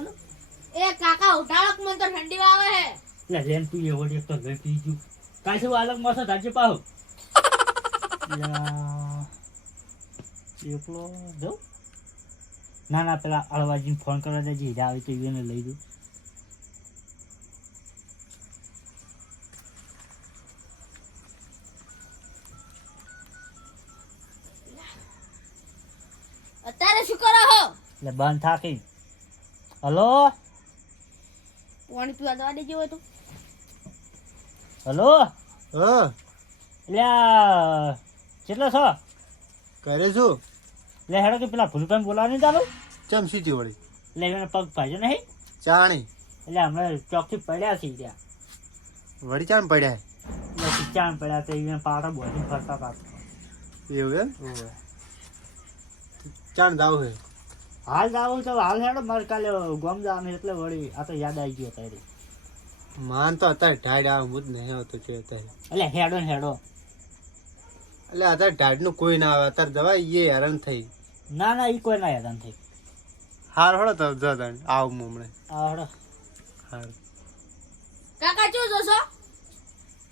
આવવાનું એ કાકા ઉઠાડક મને તો ઠંડી આવે હે એટલે લેન તું એવો એક તો ગઈ પીજું કાઈ શું આલક મસો તાજે પાહો એકલો જાઉં ના ના પેલા અળવાજીને ફોન કરવા દેજે હીરા આવે તો એને લઈ દઉં અત્યારે શું કરો હો એટલે બંધ થાકી હલો પાણી પીવા દવા દેજો હોય તો હલો હા એટલે કેટલો છો કરે શું એટલે હેડો કે પેલા ભૂલભાઈ બોલાવા નહીં ચાલુ ચમસી થી વળી એટલે એને પગ ભાજ્યો નહીં ચાણી એટલે હમણાં ચોકથી પડ્યા છે ત્યાં વળી ચાણ પડ્યા એટલે ખીચાણ પડ્યા તો એને પાટો બોધી ફરતા હતા એવું એમ ચાણ દાવ હે હાલ જાવું તો હાલ હેડો મારે કાલે ગોમ જવાનું એટલે વળી આ તો યાદ આવી ગયો તારી માન તો અત્યારે ઢાડ આવે હું જ નહીં આવતો છે અત્યારે એટલે હેડો ને હેડો એટલે અત્યારે ઢાડ નું કોઈ ના આવે અત્યારે દવા એ હેરાન થઈ ના ના ઈ કોઈ ના હેરાન થઈ હાર હળો તો જતા આવું હમણાં આ હેડો હાર કાકા શું જોશો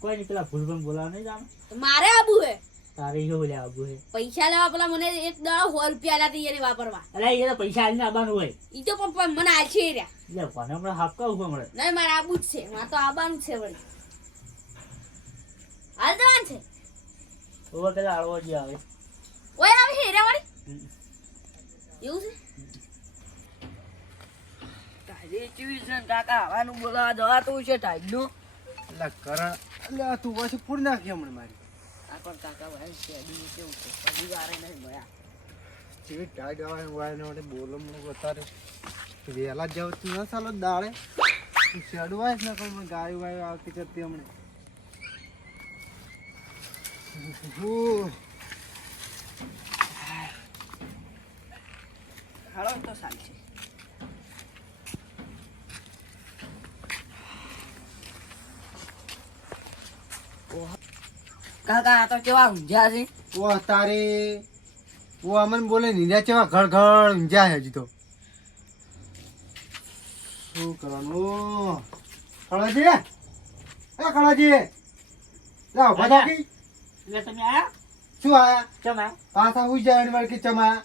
કોઈ નહીં પેલા ભૂલભાઈ બોલાવા નહીં જાણ મારે આબુ હે તારે એવું લે આવું હે પૈસા લેવા પેલા મને એક દાડો 100 રૂપિયા આલ્યા તી એને વાપરવા એટલે એ તો પૈસા આલીને આવવાનું હોય ઈ તો પણ મને આલશે રે એટલે કોને હમણાં હાપકાવું હમણાં નહીં મારે આબુ જ છે મારે તો આબાનું છે વળી હાલ જવાનું છે ઓવા પેલા આળવો જે આવે ઓય આવે હેરા વાળી એવું છે તારે ચીવી છે કાકા આવવાનું બોલાવા જવાતું છે ટાઈડનું એટલે કરણ એટલે આ તું પાછું પૂરી નાખી હમણાં મારી આ પણ કાકા ભાઈ શેડી કેવું છે પરિવારે નહીં મળ્યા જેવી ટાઈડ આવે વાયને માટે બોલો મને બતારે વહેલા જાવ તું ના ચાલો દાડે શેડું આવે ને પણ ગાય વાય આવતી કરતી હમણાં હાલો તો સારું છે કાકા આ તો કેવા ઊંઝા છે ઓ તારે ઓ અમન બોલે નીંદા ચેવા ઘડ ઘડ ઊંઝા હે હજી તો શું કરવાનું કળાજી એ કળાજી લાવ ભાજા કી એટલે તમે આયા શું આયા ચમ પાછા હુઈ જાય વાળ કે ચમા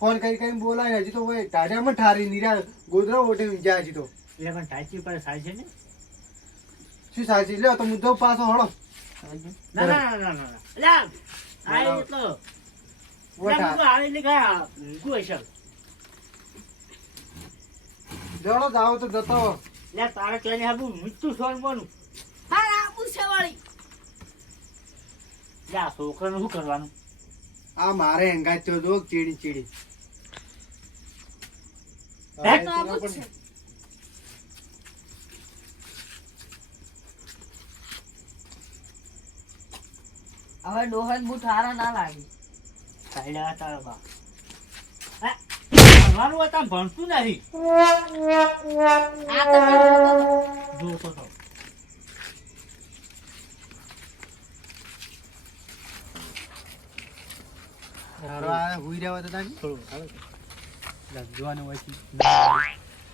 ફોન કરી કરીને બોલાય હજી તો ઓય ટાઢિયામાં ઠારી નીરા ગોદરા ઓટે ઊંઝા હજી તો એટલે પણ ટાચી ઉપર સાય છે ને શું સાચી લ્યો તો મુદ્દો પાછો હળો ના ના ના ના ના એટલે આ એટલો ઓઠા આવે એટલે ગયા ગુય છે જડો જાવ તો જતો લે તારે ચાલે હાબુ મીઠું સોન બોનું હા આબુ છે વળી યા છોકરાનું શું કરવાનું આ મારે હંગાત તો જો ચીડી ચીડી હે? તો આબુ જ છે હવે ડોહન બૂટ હારા ના લાગે સાઈડા તારા બા ભણવાનું હોય તાર ભણતું નથી આ તો જોતો તો ઠારવા હુઈ રહ્યા તો તાની થોડું આવે જોવાનું હોય છે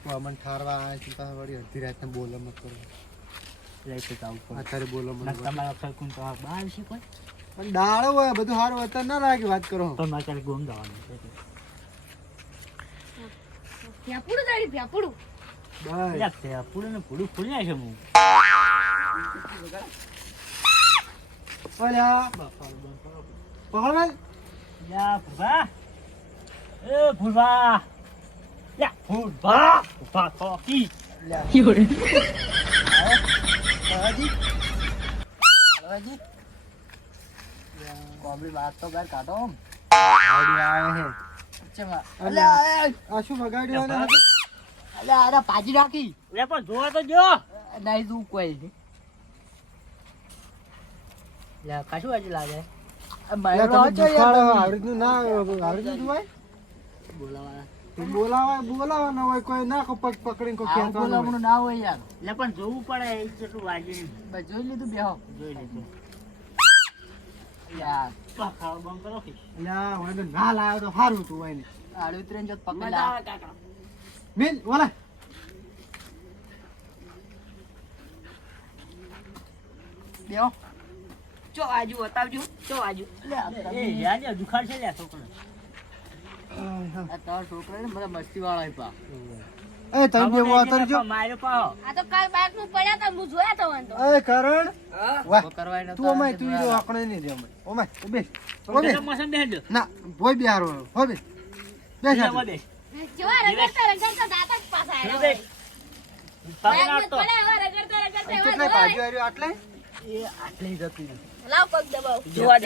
તો અમન ઠારવા આવે છે પાછા વળી અડધી રાતને બોલો મત કરો લઈ તો જાવું પડે અત્યારે બોલો મત કરો. તમારા સરકું તો બહાર છે કોઈ પણ દાડો હોય બધું સારું અત્યારે ના લાગે વાત કરો તો મારે ચાલે ગોમ જવાનું છે ભ્યાપુડું દાડી ભ્યાપુડું બસ એટલે પૂરું ને પૂરું ફૂલી નાખે હું ઓલા પકડવાલ યા ભૂભા એ ભૂભા યા ભૂભા ભૂભા કોકી કળાજી કોબરી વાત તો ઘર કાઢો ગાડી આવે હે ચેમાં અલ્યા આ શું બગાડ્યું ને અલે આરા પાજી રાખી લે પણ જોવા તો જો નહીં તું કોઈ નહીં લે કશું હજી લાગે તમે દુખાડો આવડીનું ના આવડીનું જોવાય બોલાવાના બોલાવાના હોય કોઈ ના પગ પકડીને કોઈ ખેંચવાનું હોય. બોલામણું ના હોય યાર લે પણ જોવું પડે એ જેટલું વાગ્યું બસ જોઈ લીધું બેહો જોઈ લેજો યાર ખાવા બંધ કરો કે અલ્યા હવે તો ના લાવ્યો તો સારું તું હોય ને આડું ત્રણ જત પકડી મજા લા આવે કાકા મેલ ઓલા બેહો ચો આજુ બતાવજો ચો આજુ એ યાર દુખાડ છે લ્યા છોકરો આ તારો છોકરો ને બધા મસ્તી વાળા પા એ તમે બે વાતરજો માર્યો પાહો આ તો કાલ બાઇક માં પડ્યા તા હું જોયા તા વાંધો એ કરણ વાહ કરવાય તું અમાય તું ઈરો આકણે નહીં રે અમાય ઓમાય ઉભે ઓબે મોસમ બેહી દો ના ભોય બિહારો હોબે બેસ જવા દે જેવા રગડતા દાતા જ પાછા દે આવ્યા પગ બાઇક નાખતો માં પડ્યા રગડતા કેટલે બાજુ આવ્યો આટલે એ આટલી જતી લાવ પગ દબાવ જોવા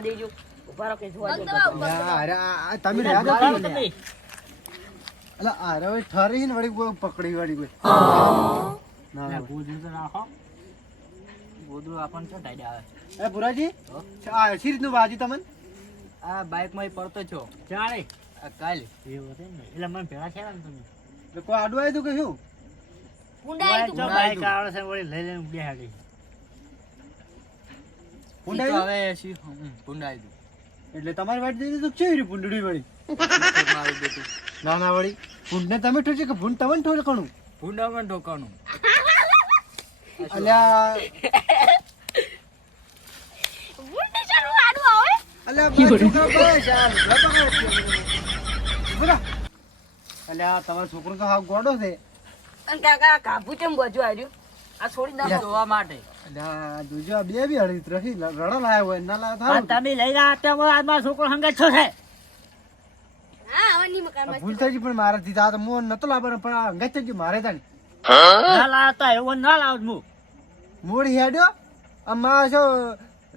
દેજો ઉભા રહો કે જોવા પગ દેજો દબાવ અરે આ તમે રહ્યા દબાવો હતા તમે અલા અરે ઓય ઠરી ને વળી કોઈ પકડી વળી કોઈ ના ના ગોદરું તો નાખો ગોદરું આપણને શું ટાઈડ આવે એ પુરાજી આ શી રીતનું વાજી તમને આ બાઇક માં પડતો છો ચાલે આ કાલ એવું હતું ને એટલે મને ભેળા થયા ને તમે એટલે કોઈ આડું આવ્યું તું કે શું ઊંડાઈ જો તું બાઈક આવે છે વળી લઈ લઈને બેહા ગઈ ભૂંડાયું? હવે ભૂંડાઈ દઉં એટલે તમારી વાટ જઈ તો કેવી રીતે ભૂંડડી વળી મારું બેટું ના ના વળી ભૂંડને તમે ઠોચે કે ભૂંડ તમને ઠોચે કણું ભૂંડામાં ઠોકાણું અલ્યા ઊંડી ચાલુ આડું આવે અલ્યા બે છોકરા બસ યાર બોલા અલ્યા તમારો છોકરો તો હાવ ગોડો છે અને કાકા કાપુ ચમ બચું આવ્યું આ છોડી દો જોવા માટે અલ્યા જોજો આ બે બી હળી રખી રડો લાયો હોય ના લાયો થારું. તમે લઈ રહ્યા હતા આજમાં છોકરો હંગાત છો છે હા હવે ની મકાન આ માં ભૂલ થઈ ગઈ પણ મારા દીધા તો મોન નતો લાવવાનો પણ આ અંગત થઈ ગયું મારે તાણી ના લાવતા એવો ના લાવ હું મોડી હેડ્યો આમાં છો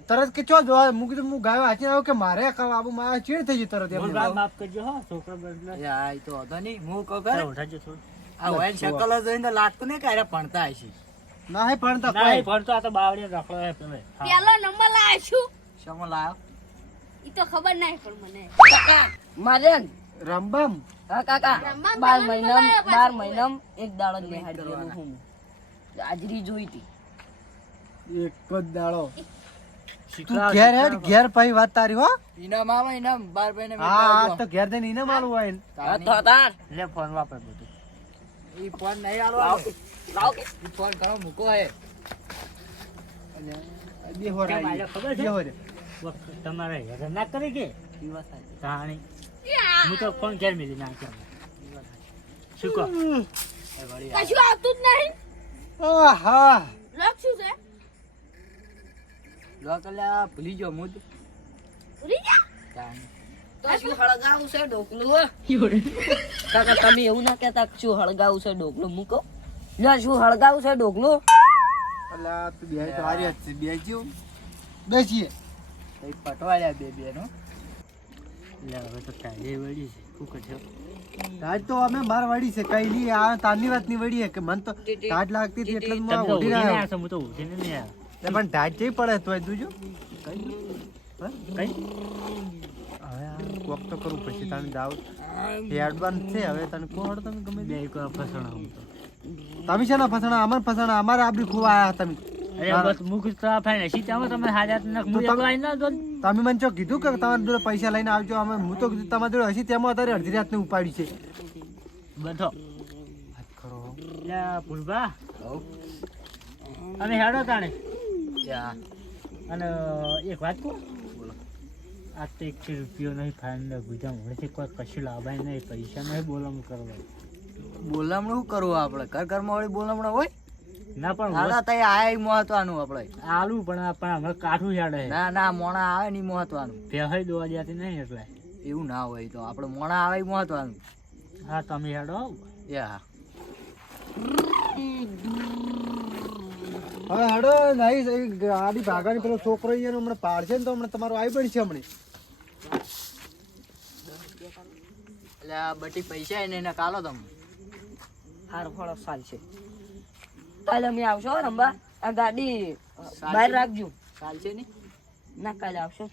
તરત કે ચો જોવા હું કીધું હું ગાયો હાચી આવ્યો કે મારે આબુ મારા ચીડ થઈ ગઈ તરત એમ માફ કરજો હો છોકરો બદલા યાર તો હતો નહીં હું કહું ચાલો, ઉઠાડજો થોડું. આ હોય શકલ જોઈને તો લાગતું નહીં કે અરે ભણતા હશે ના હે પણ તો ના, કોઈ એ ભણતો આ તો બાવળીએ રખડો હે પેલે. હા. પેલો નંબર લાવ્યો છું શમો લાયો ઈ તો ખબર નહીં પણ મને કાકા મારે રંબમ હા કાકા રમવા 12 પેલા મહિનામાં નંબર 12 મહિનામાં એક દાડો જ નિહાળી દેવાનું હું હાજરી જોઈ હતી એક જ દાડો તું શીખડાવો, ઘેર હેડ શીખડાવો. ઘેર પછી વાત તારી હો ઇનામ આવે ઇનામ 12 મહિને હા તો ઘેર જઈને ઈને માલું હોય ને. લે ફોન વાપર બધું ઈ ફોન નહીં આલવાનો લાવ કે ઈ ફોન કરો મૂકો હે અલ્યા, બેહો કેમ રાઈ. આજે ખબર છે? બેહો રે. વખત તમારે હેરાન ના કરી કે ઈ વાત સાચી. તાણી હું તો ફોન ઘેર મેલી નાખ્યો શું કહો એ વળી કશું આવતું જ નહીં આહા લોક શું છે લોકલ્યા ભૂલી ગયો મુદ ભૂલી જા તો શું હળગાવું છે ઢોકલું હો? કાકા તમે એવું ના કહેતા કે શું હળગાવું છે ઢોકલું મૂકો લે શું હળગાવું છે ઢોકલું અલ્યા તું બે તો હારી જ છે બેસજો બેસીએ એ પટવાડ્યા બે નો લે હવે તો કાલે વળી છે શું કરશો આજ તો અમે માર વડી છે કઈ નહીં આ તારની વાત ની વડી છે કે મન તો ટાઢ લાગતી હતી એટલે જ તમે હું તો ઉઠી ઉઠીને રહ્યો આવ્યા છો, હું તો ઉઠીને નહીં આવ્યો. પણ ટાઢ જેવી પડે તોય દુજો કઈ હવે આ કોક તો કરવું પછી તને જાવ એડવાન્સ છે હવે તને કોડ તમે ગમે બે એક વાર ફસણા હું તો તમે છે ને ફસણા અમાર ફસણા અમારે આપડી ખૂબ આયા તમે અરે બસ મુખ તો ફાઈને સીતા તમે હાજર નખ તો મુજબ તમે- આઈ ના દો તમે મને ચો કીધું કે તમારી જોડે પૈસા લઈને આવજો અમે હું તો કીધું તમારી જોડે હસી તેમાં અત્યારે અડધી રાતને ઉપાડી છે બધો વાત કરો લે ભૂલભા અમે હેડો તાણે યા અને એક વાત કહું આ તો 1 રૂપિયો નહીં ફાઇન ગુજામ હવેથી કોઈ કશું લાભાય નહીં પૈસા નહીં બોલામણું કરવા બોલામણું શું કરવું આપણે ઘર ઘરમાં વળી બોલામણું હોય ના પણ દાદા તઈ આય મહત્વનું આપણે આલુ પણ હમણાં કાઠું યાડે ના ના મોણા આવે નહીં મહત્વનું ભેહઈ દોવા જતી નહીં એટલે એવું ના હોય તો આપણે મોણા આવે ઈ મહત્વનું હા તમે હેડો યા હવે હડો નહીં ગાડી ભાગાની પેલો છોકરો અહીંયા હમણાં પાડશે ને તો હમણાં તમારો આવી પડી છે હમણાં એટલે આ બટી પૈસા એને એને કાલો તમે હારું ફળો ચાલશે કાલે અમે આવશો રંબા આ ગાડી બહાર રાખજો ચાલશે નહીં ના કાલે આવશો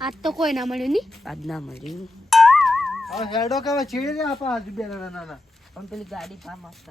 આજ તો કોઈ ના મળ્યું નહીં આજ ના મળ્યું હવે હેડો કે હવે ચીડી દે આપા હાથ બે નાના નાના પણ પેલી ગાડી પા મસ્ત